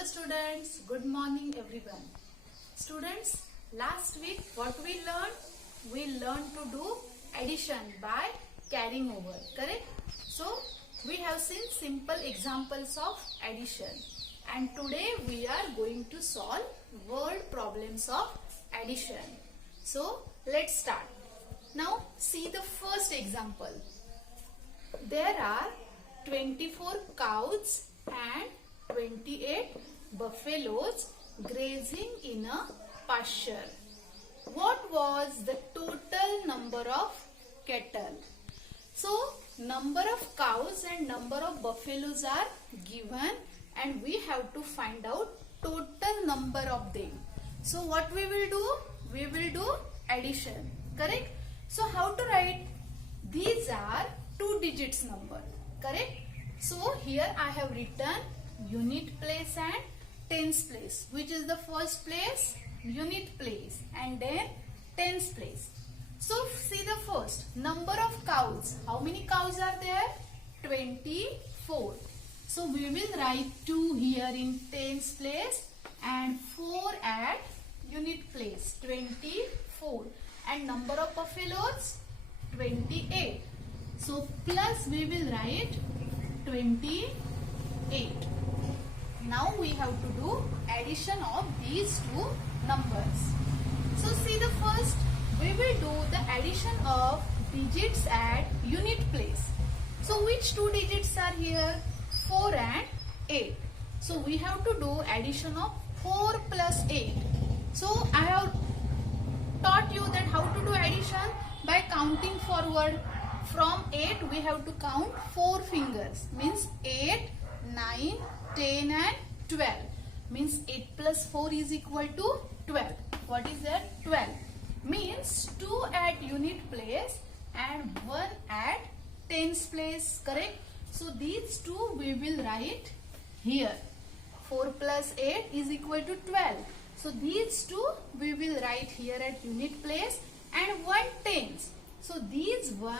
Hello students, good morning everyone. Students, last week what we learned? We learned to do addition by carrying over, correct? So, we have seen simple examples of addition and today we are going to solve word problems of addition. So, let's start. Now, see the first example. There are 24 cows and 28 buffaloes grazing in a pasture. What was the total number of cattle? So, number of cows and number of buffaloes are given and we have to find out total number of them. So, what we will do? We will do addition, correct? So, how to write? These are 2 digits number, correct? So, here I have written unit place and tens place. Which is the first place? Unit place, and then tens place. So, see the first number of cows. How many cows are there? 24. So, we will write 2 here in tens place and 4 at unit place, 24. And number of buffaloes? 28. So, plus we will write 28. Now we have to do addition of these two numbers. So see the first, we will do the addition of digits at unit place. So which 2 digits are here? 4 and 8. So we have to do addition of 4 plus 8. So I have taught you that how to do addition by counting forward. From 8 we have to count 4 fingers, means 8, 9, 10 and 12. Means 8 plus 4 is equal to 12. What is that? 12. Means 2 at unit place and 1 at tens place, correct? So these 2 we will write here. 4 plus 8 is equal to 12. So these 2 we will write here at unit place and 1 tens. So these 1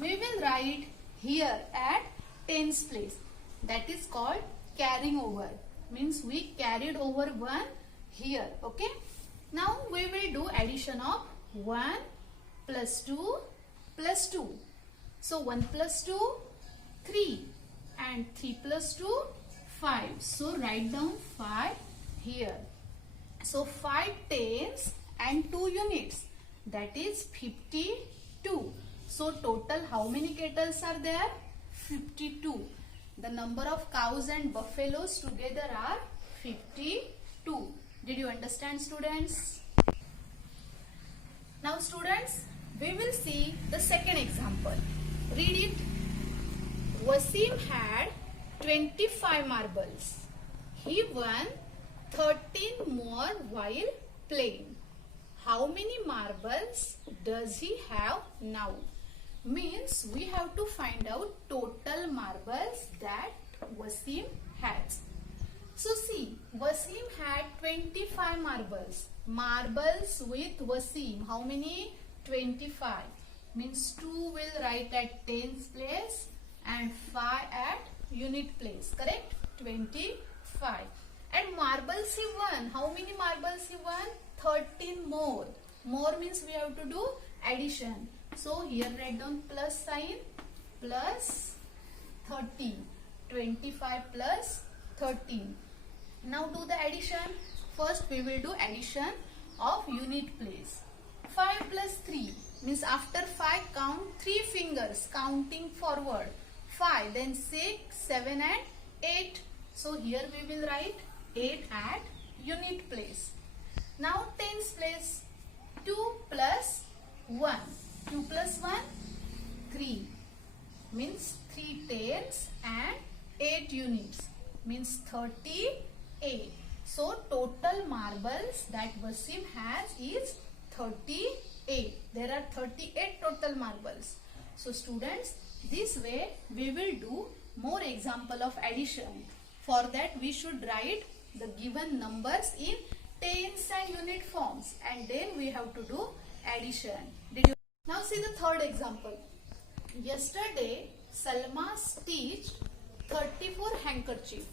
we will write here at tens place. That is called carrying over. Means we carried over 1 here. Okay. Now we will do addition of 1 plus 2 plus 2. So 1 plus 2, 3. And 3 plus 2, 5. So write down 5 here. So 5 tens and 2 units. That is 52. So total how many cattle are there? 52. The number of cows and buffaloes together are 52. Did you understand, students? Now students, we will see the second example. Read it. Wasim had 25 marbles. He won 13 more while playing. How many marbles does he have now? Means we have to find out total marbles that Wasim has. So see, Wasim had 25 marbles. Marbles with Wasim. How many? 25. Means 2 will write at tens place and 5 at unit place. Correct? 25. And marbles he won. How many marbles he won? 13 more. More means we have to do addition. So here write down plus sign, plus 13. 25 plus 13. Now do the addition. First we will do addition of unit place. 5 plus 3 means after 5 count 3 fingers counting forward. 5, then 6, 7 and 8. So here we will write 8 at unit place. Now tens place. 2 plus 1. 2 plus 1, 3. Means 3 tens and 8 units. Means 38. So total marbles that Wasim has is 38. There are 38 total marbles. So students, this way we will do more example of addition. For that we should write the given numbers in tens and unit forms and then we have to do addition. Did you? Now see the third example. Yesterday Salma stitched 34 handkerchiefs.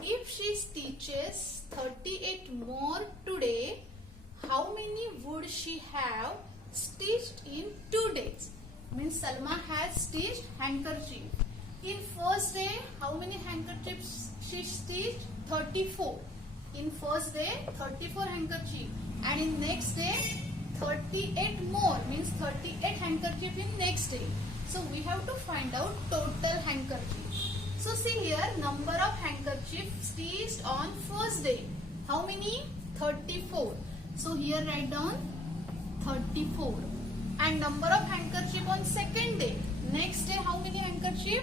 if she stitches 38 more today, how many would she have stitched in 2 days? Means Salma has stitched handkerchief. In first day, how many handkerchiefs she stitched? 34. In first day, 34 handkerchief. And in next day, 38 more. Means 38 handkerchief in next day. So we have to find out total handkerchief. So see here, number of handkerchiefs stitched on first day. How many? 34. So here write down 34. And number of handkerchief on second day. Next day how many handkerchief?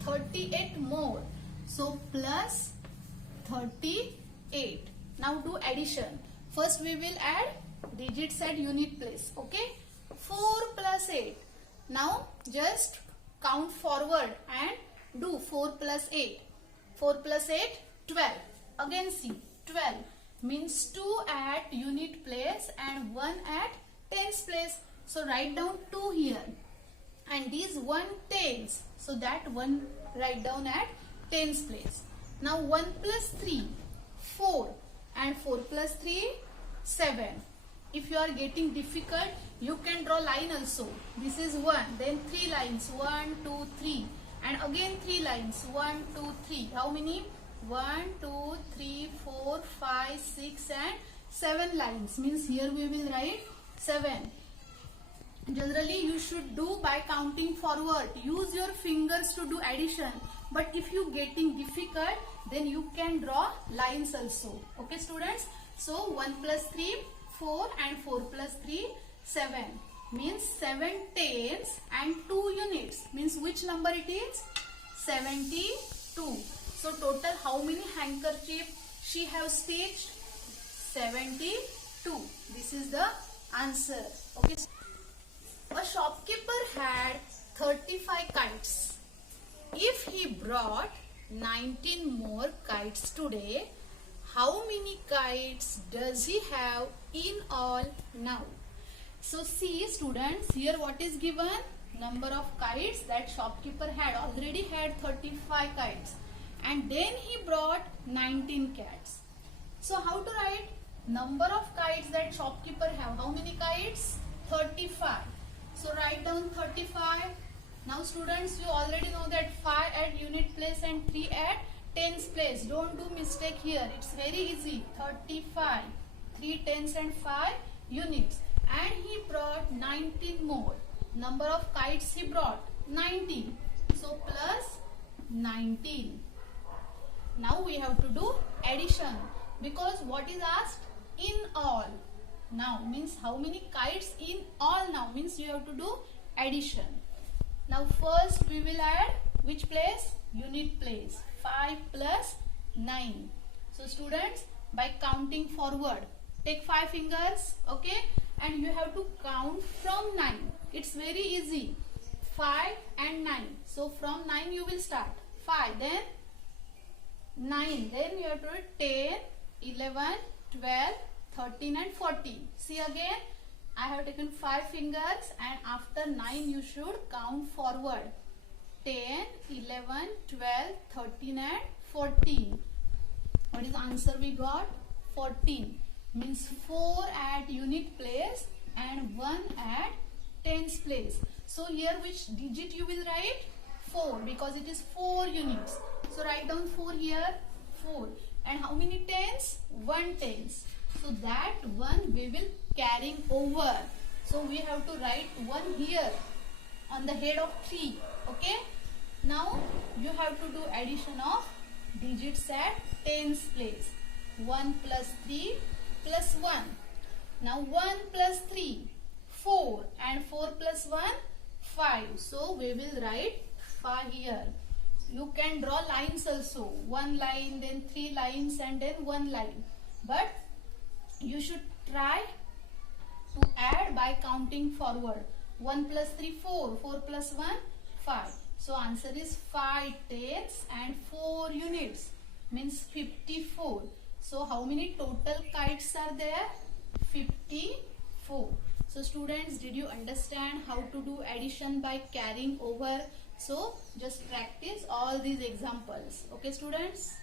38 more. So plus 38. Now do addition. First we will add digits at unit place. Okay. 4 plus 8. Now just count forward and do 4 plus 8. 4 plus 8, 12. Again see, 12 means 2 at unit place and 1 at tens place. So write down 2 here. And these 1 tens. So that 1 write down at tens place. Now 1 plus 3, 4. And 4 plus 3, 7. If you are getting difficult, you can draw line also. This is 1. Then 3 lines. 1, 2, 3. And again 3 lines. 1, 2, 3. How many? 1, 2, 3, 4, 5, 6 and 7 lines. Means here we will write 7. Generally you should do by counting forward. Use your fingers to do addition. But if you getting difficult, then you can draw lines also. Okay students? So 1 plus 3, 4 and 4 plus 3, 7. Means 7 tens and 2 units. Means which number it is? 72. So total how many handkerchief she have stitched? 72. This is the answer. Okay. A shopkeeper had 35 kites. If he brought 19 more kites today, how many kites does he have in all now? So see students, here what is given? Number of kites that shopkeeper had. Already had 35 kites. And then he brought 19 cats. So how to write? Number of kites that shopkeeper have. How many kites? 35. So write down 35. Now students, you already know that 5 at unit place and 3 at tens place. Don't do mistake here. It's very easy. 35. 3 tens and 5 units. And he brought 19 more. Number of kites he brought? 19. So plus 19. Now we have to do addition. Because what is asked? In all. Now means how many kites in all now? Means you have to do addition. Now first we will add which place? Unit place. 5 plus 9. So students, by counting forward, take 5 fingers, okay? And you have to count from 9. It's very easy. 5 and 9. So from 9 you will start. 5, then 9. Then you have to do 10, 11, 12, 13 and 14. See again, I have taken 5 fingers and after 9 you should count forward. 10, 11, 12, 13 and 14. What is the answer we got? 14. Means 4 at unit place and 1 at tens place. So here which digit you will write? 4 because it is 4 units. So write down 4 here. 4. And how many tens? 1 tens. So that one we will carrying over. So we have to write 1 here on the head of 3. Okay. Now you have to do addition of digits at tens place. 1 plus 3 plus 1. Now 1 plus 3, 4 and 4 plus 1, 5. So we will write 5 here. You can draw lines also. 1 line, then 3 lines and then 1 line. But you should try to add by counting forward. 1 plus 3, 4. 4 plus 1, 5. So answer is 5 tens and 4 units. Means 54. So how many total kites are there? 54. So students, did you understand how to do addition by carrying over? So just practice all these examples. Okay students?